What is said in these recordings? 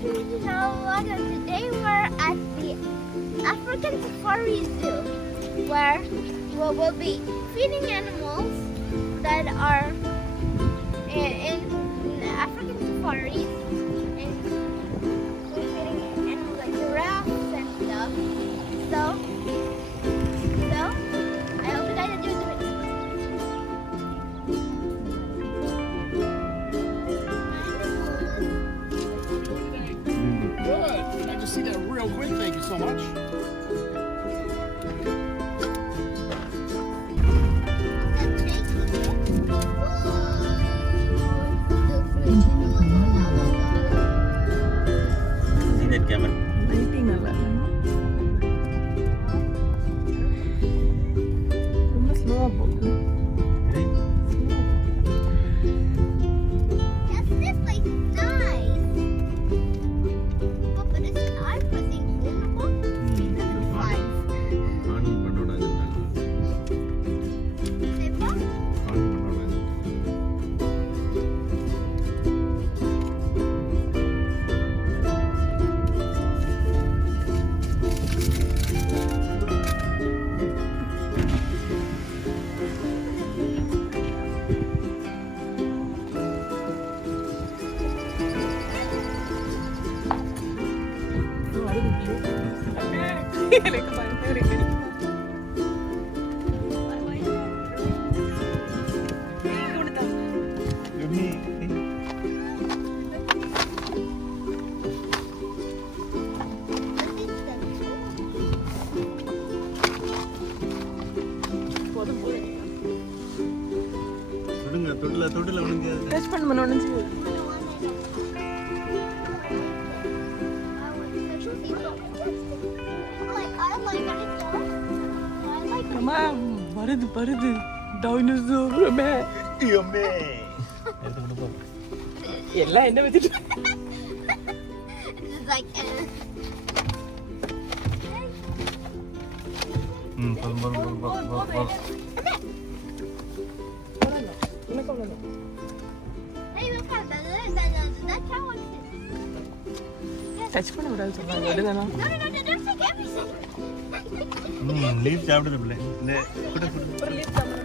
Today we're at the African Safari Zoo, where we'll be feeding animals that are in African safaris, and we're feeding animals like giraffes and stuff. So I hope you guys enjoy the video. Good. I just see that real quick. Thank you so much. See that camera? Lighting நல்லா இல்ல. ரொம்ப ஸ்லோவா போகுது. Yes, this place nice. But it's time for the animal. எனக்கு பயமா இருக்கு. தொடுல உனக்கு touch பண்ண முடிஞ்சு. அம்மா வருது டைனோசர் அம்மா. அம்மே எடுத்து கொடு போ. எல்லாம் என்ன வெச்சிட்டு. It's like போ. எனக்கு ஒண்ணு. hey, look at that cow wants it. Touch பண்ண விடாது சொன்னாங்க. எடுங்கண்ணா. No, don't take everything. Leave சாப்பிடுது பிள்ளை. இந்த குடு குடு. ஒரு லீஃப் சாப்பிடு.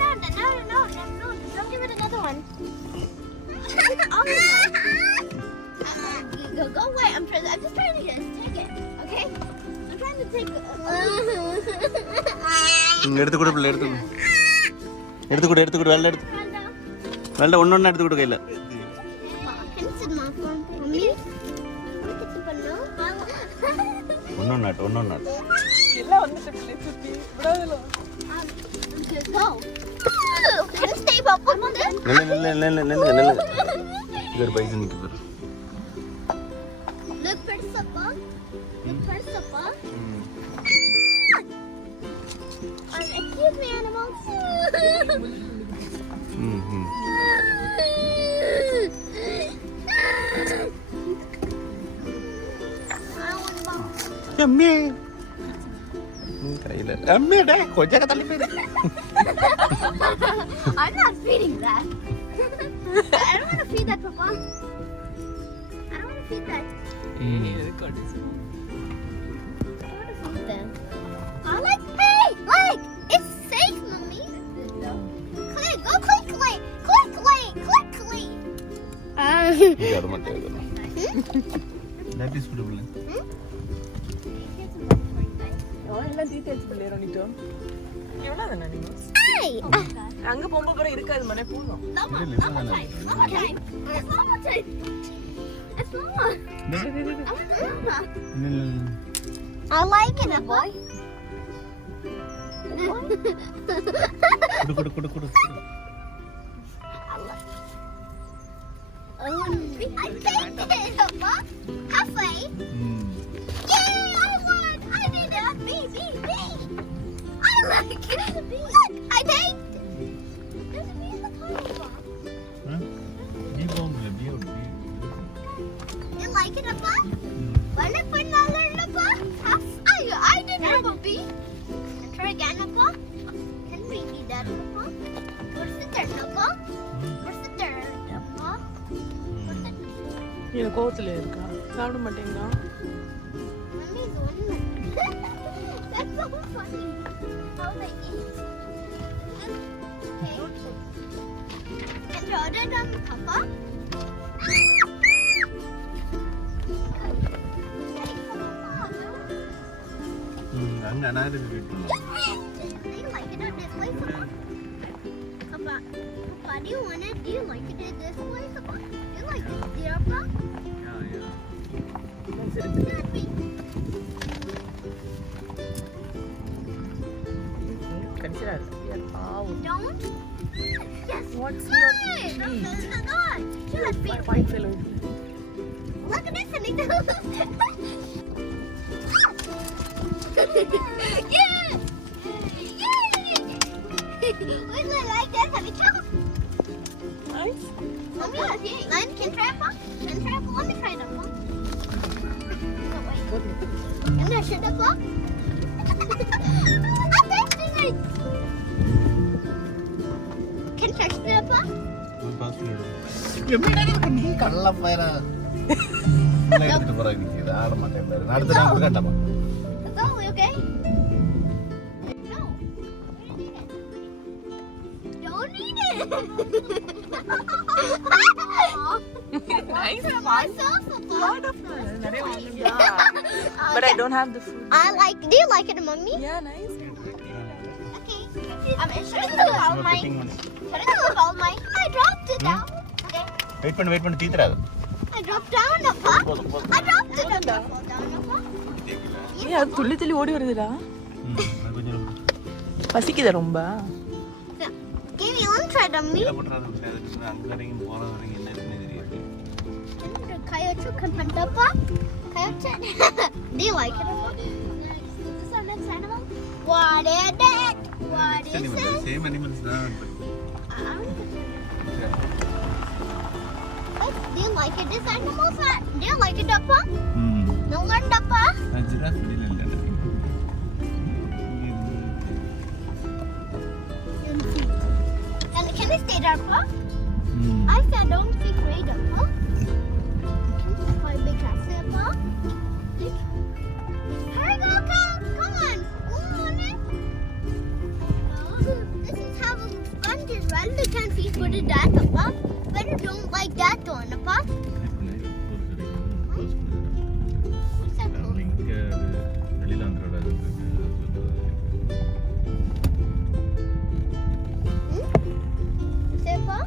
No, don't give it another one. Go away. I'm just trying to take it, okay? I'm trying to take it. எடுத்து கொடு பிள்ளை எடுத்து கொடு. எடுத்து கொடு வெள்ள எடுத்து. வெள்ள ஒண்ணொண்ணா எடுத்து கொடு கையில. ஒண்ணொண்ணா. எல்லாம் வந்துட்டு பிள்ளை சுத்தி விடாதல. Go. Can you stay up on this? நெல்ல. இதர் பைஸ் நிக்கு பாரு. Look for supper. Excuse me, animals. அம்மே கையில அம்மேடா கொஞ்சம் தள்ளி போயிரு. I'm not feeding that. I don't want to feed that, Papa. I don't want to feed that. I don't want to feed them. Hey, it's safe, Mommy. Clay, go Clay. இங்க வர மாட்டேங்குது. லேபிஸ் கொடு பிள்ளை. எல்லாம் டீடைல்ஸ் பிள்ளை ரோனிட்டோ. எவ்வளவுதானே நீங்க? Hey. அங்க போகும்போது கூட இருக்காது மனே போதும். Mama time. It's Mama time. I like it, boy. குடு. I tasted it, Papa. Halfway. Yay! I did it. B. I like it. Look, I tasted it. There's a bee in the car, Papa. You like it, Papa? Wanna put another in the box? I didn't have a bee. Try again, Papa. Can we do that, Papa? Where's the dirt, Papa? Where's the dirt, Papa? இது கோவத்துல இருக்கா? சாப்பிட மாட்டேங்கிறா. Mummy's one. That's so funny. How they eat. Okay. And the other one, Papa. അങ്ങനെ ആരും വീട്ടിൽ Do you like it this way, Papa? Papa, do you want it? Do you like it this way, Papa? Do you like it here, Papa? Consider it. Don't. Yes. What's Good. your Good. fine fellow? Look at this, Ronito. Yeah. Wouldn't I like that, Ronito? Nice. Mommy, Lion, can try it, Pop? Can try it? Let me try it, Pop. No, wait. I'm gonna shut up, Pop. I'm tasting it. Can touch it, Pop? നീ കള്ളപ്പയറ എടുത്തിട്ട് പറയുന്നത് ആടെ മറ്റേ അടുത്ത രാത്രി കണ്ടപ്പോ Go, okay? No. Don't eat it. Nice. Myself, Lot of but I don't have the food. Do you like it, Mommy? Yeah, nice. Okay. Should I do all mine? Should I do all mine? I dropped it down. Okay. Wait பண்ணி தீத்துறாது I dropped down, Papa. I dropped it down, Papa. ஏய் அது துள்ளி துள்ளி ஓடி வருதுடா. பசிக்குதா ரொம்ப? Give me one try, Mommy. அங்க வரைக்கும் போற வரைக்கும் என்ன இருக்குன்னு தெரியாது Coyote can hunt up. Coyote. Do you like it? Is this our next animal? What is it? What is it? Same animals தான் Do you like it? This animal? Do you like it, Papa? No one, Papa. giraffe இல்ல Can I stay there, Papa? I said don't be afraid, Papa. Quite big cat, Papa. Hurry, go, come on. Come on, this is how sponge is can't be put it that, Papa. But you don't like that one, Papa. What's that called? வெளியில வந்துடாது Say, Papa?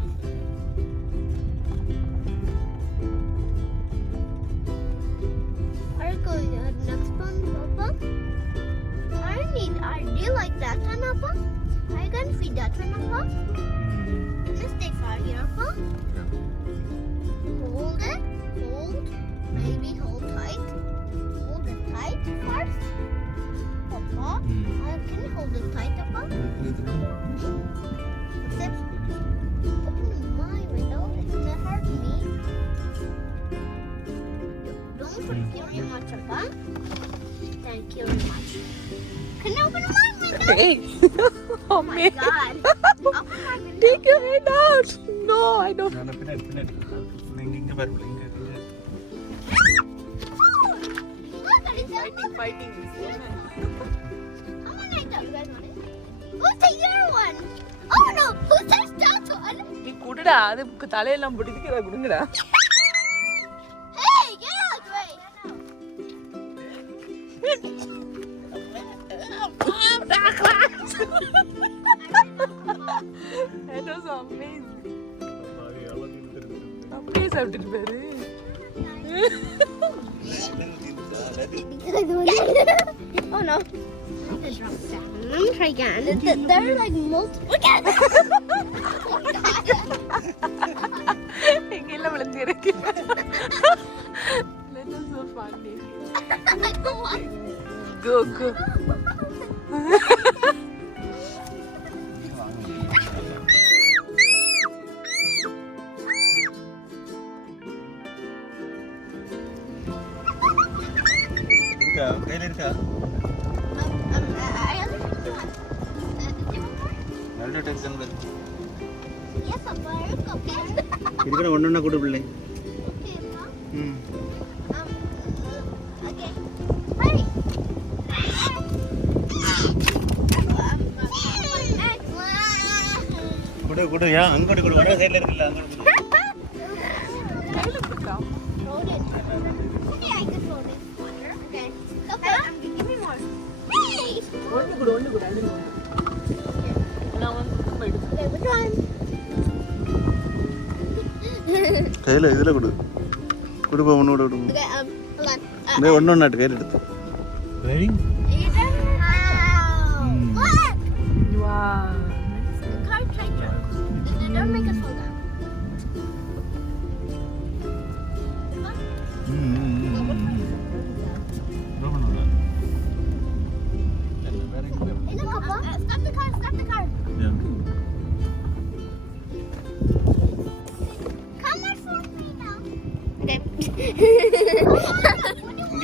Are you going to the next one, Papa? Do you like that one, Papa? Are you going to feed that one, Papa? Can you stay far here, Papa? Hold it. Hold. Maybe hold tight. Hold it tight first. Papa? Can you hold it tight, Papa? Except, open my window. It's going to hurt me. Don't put it very much, Papa. Thank you very much. Can you open my window? Hey. Oh my God. Open my window. Take your hand out. No, I don't. பின்னாடி இங்க பாரு இங்க Look at it. Fighting. How many I tell you guys want it? Who's the your one? Oh no, who's that one? நீ குடுடா அதுக்கு தலையெல்லாம் போட்டுதுக்கு இத குடுங்கடா. Hey, get out, wait. That was amazing. அப்படியே சாப்பிட்டுட்டு பாரு. Oh no. I'm gonna drop down. I'm gonna try again. They're like multiple. எங்க எல்லாம் விழுந்து இருக்கு. That was so funny. Go. கையில இருக்கா I understand you want. நல்ல டெக்ஸ்ட் இருக்கு Yes, Papa. Okay. இதுக்கு ஒண்ணொண்ணா கொடு பிள்ளை Okay, Papa. ம் Okay. Hey. குடு குடு ஏன் அங்கோட்டு குடு வர சைடுல இருக்குல்ல அங்கோட்டு குடு. கையில கொடுக்கா Hold it. Okay, I can hold it. Okay. Okay. Give me more. Hey. ஒன்று கூட அது நான் வந்து போயிடு Okay, which one? கையில இதுல குடு குடு போ ஒண்ணு குடு. Okay, hold on. டேய் ஒண்ணு ஒண்ணு கையில எடுத்து. Ready? Look! Wow. The car tried to. Don't make us fall down. Hey, look, Papa. Stop the car, stop the car. Come on for me now. Okay.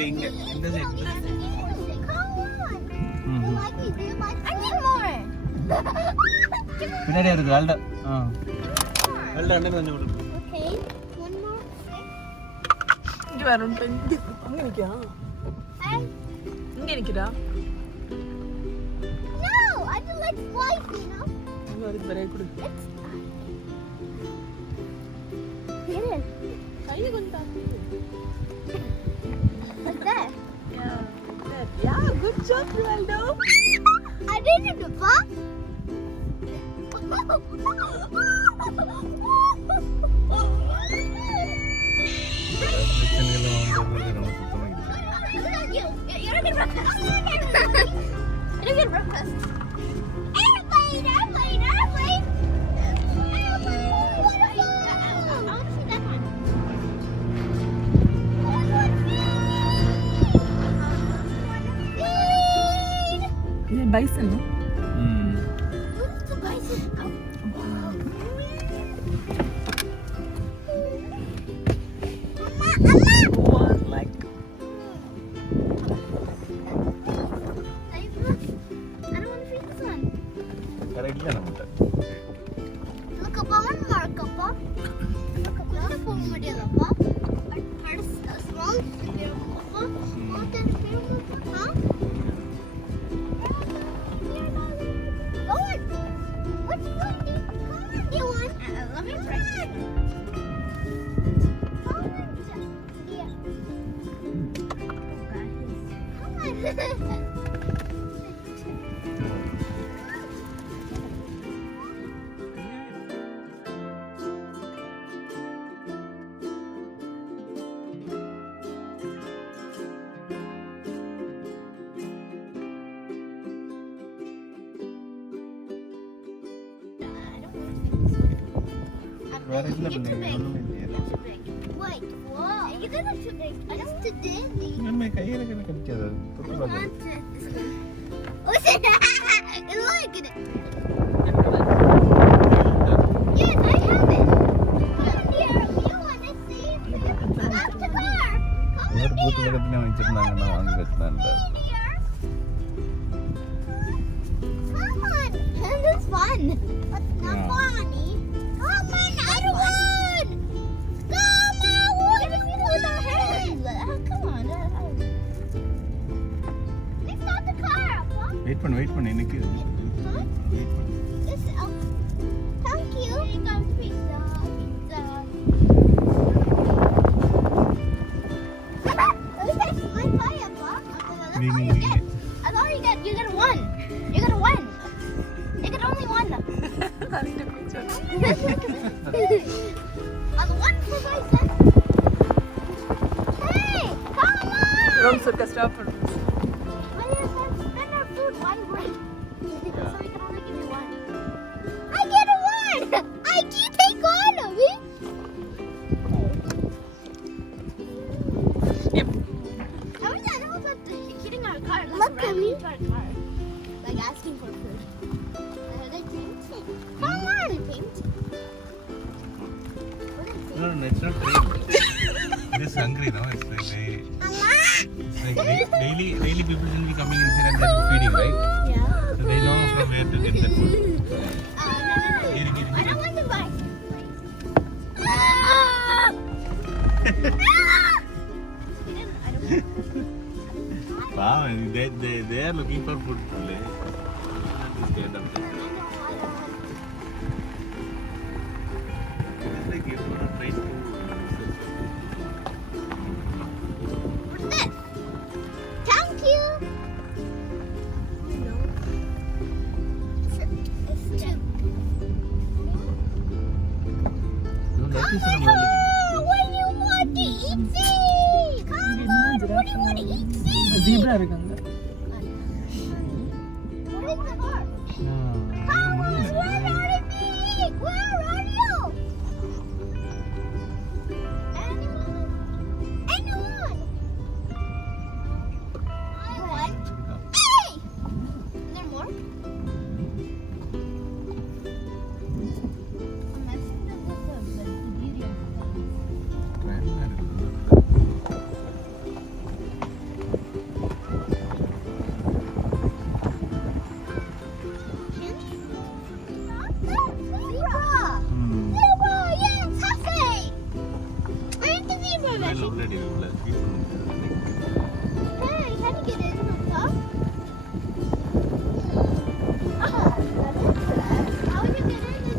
இங்க இந்த side. Come on. You like it? Do you like it? I need more. பின்னாடி இருக்கு அல்டா. அல்டா அண்ணன் கொஞ்சம் குடு. Okay. One more. இங்க வரும் அங்க நிக்கா Hey. இங்க நிக்கடா No, I just like flies, you know. அங்க வந்து வரைய கொடு Here it is. கையில கொஞ்சம் தாக்கு Like that. Yeah, good job, Ronaldo. I did it, Papa. You're not getting breakfast. You're not getting breakfast. Airplane, airplane, airplane. Airplane. I want to see that one. இது bison Who's the bison? was like I don't want to feed this one. கரெக்ட்டா நம்மட்ட. Look up, I want to mark up. Look up, let's pull my deal up. Part of small, huh? Go on. Which one do you want? Let me try. Come on. வேற இல்ல பண்ணீங்க ஒண்ணுமே இல்ல. Wait, whoa. You guys are too big. Just to dandy. நம்ம கையில கடிக்காது. தொட்டு I பாரு. want this one. Listen, look at it. Yes, I have it. Come on, dear. You want to see? Stop the car. Come ஒரு on, பூத்து dear. பக்கத்துல வச்சிருந்தாங்கன்னா வாங்கி வச்சிருந்தாங்க. Come on. This is fun. But not Yeah. funny. Come on, I don't want. Come on, what are we doing with our hands? Come on. Let's start the car, Papa. Wait பண்ணு எனக்கு. Huh? Wait பண்ணு. This, thank you. Here you go, pizza, pizza. That's my fire, Papa. That's all you get. That's all you get. You get one. You get one. You get only one. அந்த picture. On one for my son. Hey, come on. Rom circa stop பண்ணு. Why do you have to spend our food? Why break? So we can only give you one. I get a one. I can take all of it. Yep. I was hitting our car. Look at me. Our car. Like asking for food. They paint. Come on. They paint. No, it's not great. It is hungry now. It's like daily people will be coming inside and they're feeding, right? Yeah. So they know from where to get that food. No. I don't want to buy. I don't want. Wow, they are looking for food today. This kind of thing. It's like you want to try to. What's this? Thank you. No. It's too. No, that is Come not on, when you want to eat see? Come on, what do you want to eat see? zebra இருக்காங்க. What is the horse? No, Come on, where are you? Where are you? Anyone? Anyone? I want. Hey! Is there more? Zebra! Hmm. Zebra, yes, halfway! Where's the zebra, Well, Beshi? already you will have people. Hey, how do you get in on top? How would you get in? You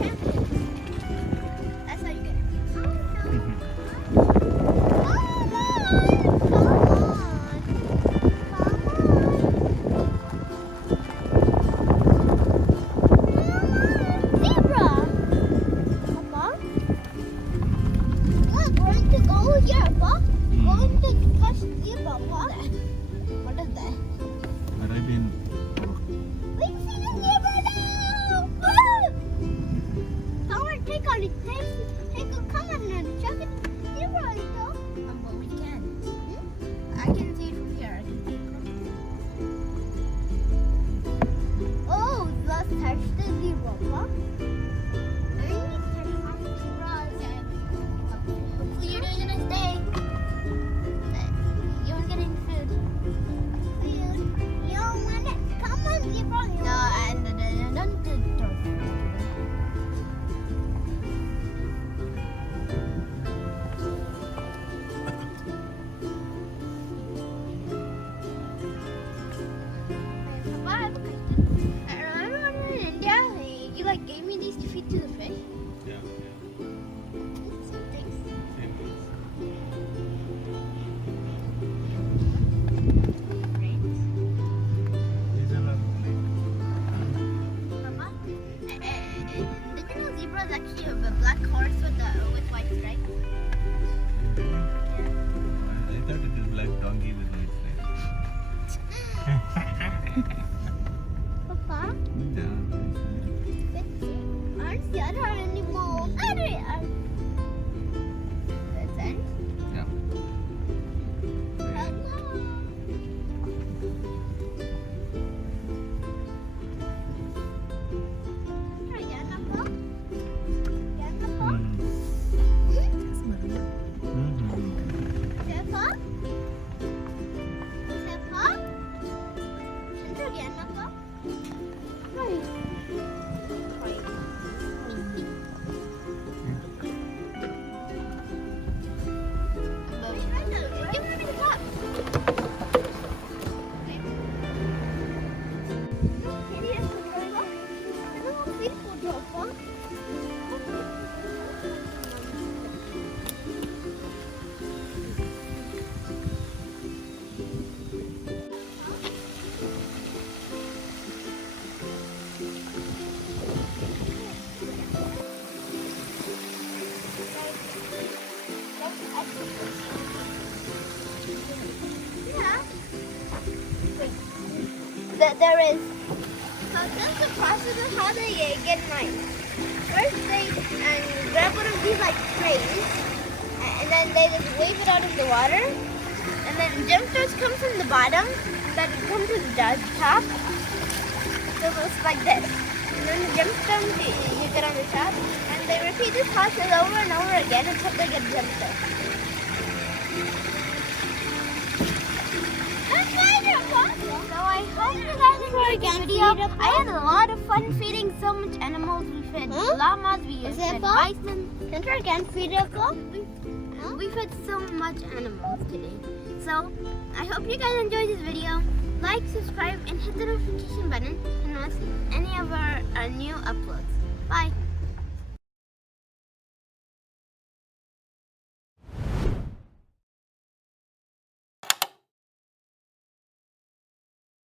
can't get in. That's how you get in. Come on. Zebra! Papa? Look, we're going to go here, Papa. We're going to touch the zebra, Papa. What is that? Arabian. We see the zebra now! Woo! Come on, take on it. Take a come on and check it. Zebra, Ronito. Well, we can. I can see it from here. I can see it from here. Oh, let's touch the zebra, Papa. Hopefully you're doing a nice day. You're getting food. Food. You don't want it? Come on, zebra. No, Papa, I have a question. I remember when we were in India, you like gave me these to feed to the fish. Yeah. Thanks. These are not Mama, did you know zebra is actually a black horse with white stripes? I thought it is black donkey with white stripes. Papa, aren't the other animals? That's it. Yeah. Hello. Try again, Papa. Again, Papa. Peppa? Peppa? Enter again, Peppa. Give me the cup. There is. So this is the process of how they get knives. First they grab one of these like trays, and then they just wave it out of the water, and then gemstones come from the bottom, then come to the top. So it's like this. And then the gemstones you get on the top, and they repeat this process over and over again until they get gemstones. So I hope you guys enjoyed this video. I had a lot of fun feeding so much animals. We fed llamas, we fed bison. We fed so much animals today. So, I hope you guys enjoyed this video. Like, subscribe, and hit the notification button to not miss any of our new uploads. Bye.